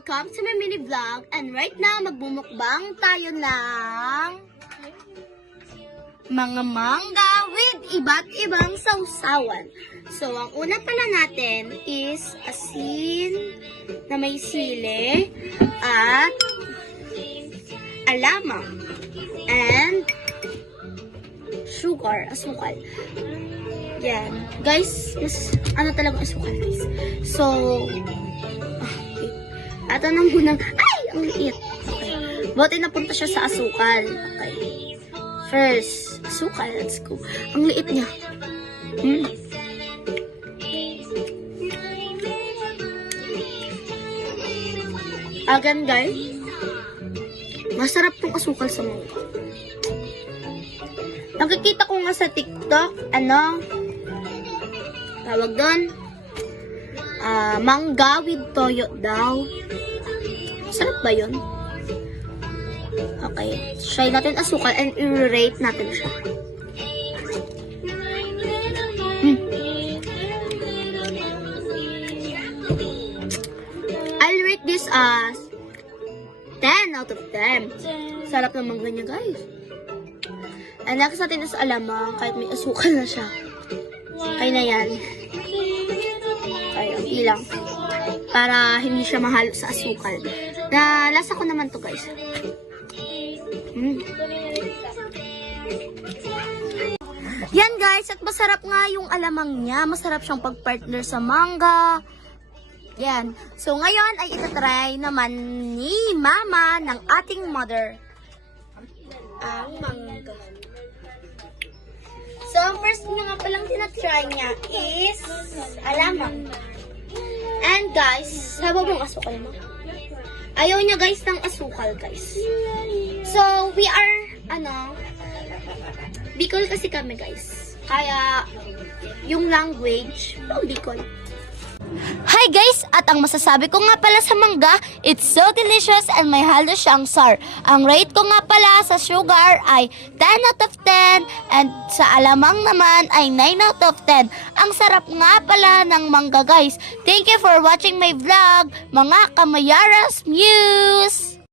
welcome to my mini vlog. And right now, magbumukbang tayo ng mga mangga with iba't ibang sausawan. So, ang una pala natin is asin na may sili at alamang and sugar, asukal. Yan. Guys, mas ano talagang asukal, guys. So, ito na muna. Ay! Ang liit. Okay. Buti napunta siya sa asukal. Okay. First, asukal. Let's go. Ang liit niya. Agan, guys. Masarap tong asukal sa mangga. Nakikita ko nga sa TikTok, tawag doon, mangga with toyo daw. Sarap ba yun? Okay. Try natin asukal and i-rate natin siya. I'll rate this as 10 out of 10. Sarap ng mangga niya, guys. And next natin is alamang, kahit may asukal na siya. Kaya na yan. Kaya, ilang. Para hindi siya mahalo sa asukal. Na lasa ko naman to, guys. Yan, guys. At masarap nga yung alamang niya. Masarap siyang pag-partner sa mangga. Yan. So, ngayon ay itatry naman ni Mama ng ating mother ang mangga. So, ang first na nga palang tinatry niya is alamang. And guys, sabaw mong asukal mo. Ayaw niya, guys, ng asukal, guys. So, we are, Bicol kasi kami, guys. Kaya, yung language, Bicol. Hi guys! At ang masasabi ko nga pala sa mangga, it's so delicious and may halo siyang sour. Ang rate ko nga pala sa sugar ay 10 out of 10 and sa alamang naman ay 9 out of 10. Ang sarap nga pala ng mangga, guys. Thank you for watching my vlog, mga Kamayaras Muse!